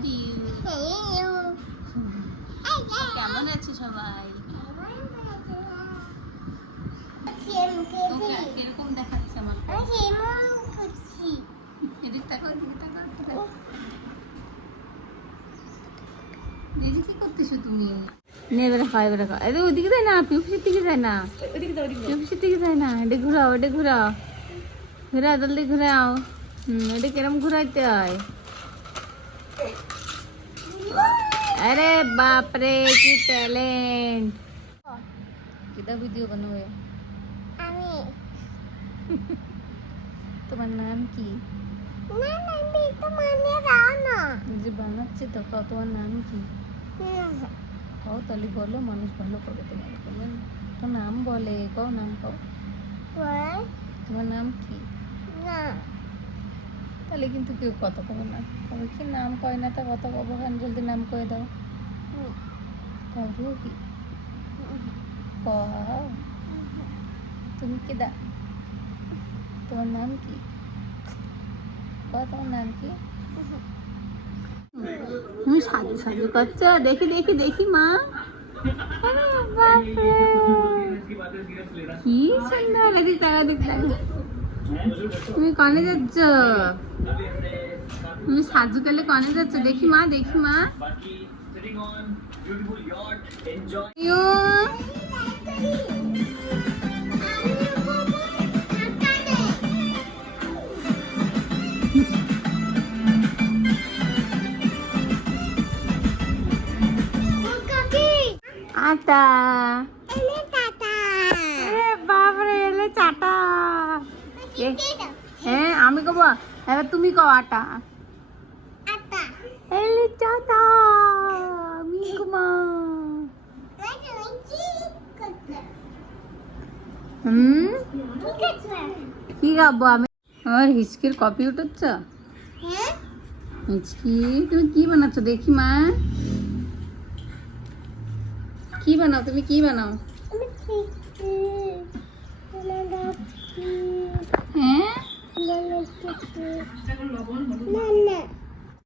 Love you. কেমন আছে সবাই? কিরকম দেখাচ্ছে আমার? এদিক তাকাও, এদিক তাকাও। দিদি কি করতেছো তুমি? নে এবারে খাও, এবারে খাও। আরে ওদিকে যায় না, পিউপিসের দিকে যায় না, পিউপিসের দিকে যায় না। এটা ঘুরাও, এটা ঘুরাও, ঘুরাও, জলদি ঘুরাও। এটা কিরম ঘুরাইতে হয়? अरे बाप रे की टैलेंट। किधर वीडियो बनोगे? তোমার নাম কি? যে বানাচ্ছে তো, কও তোমার নাম কি? কও তাহলে বলো, মানুষ ভালো করে তোমার বলে। তো নাম বলে, কও নাম কও। তোমার নাম কি? তাহলে কিন্তু কেউ কথা কবে না, কবে কি নাম কয় না, তা কথা কব কেন? জলদি নাম কয়ে দাও। কবে কি কও? তুমি কি দা? তোমার নাম কি? কও তোমার নাম কি? তুমি সাজু সাজু করছো, দেখি দেখি দেখি মা। আরে বাপরে কি সুন্দর, এদিক তাকা, এদিক তাকা। তুমি কনে যাচ্ছ? তুমি সাজু কালে কনে যাচ্ছ? দেখি মা, দেখি মা। আটা। বাপরে এলে চাটা। হ্যাঁ আমি কব, এবার তুমি কও আটা। এলে চাটা মিকুমা। কি গাবো আমি? আমার হিচকির কপি উঠেছ? হিচকি তুমি কি বানাচ্ছ দেখি মা? কি বানাও তুমি, কি বানাও?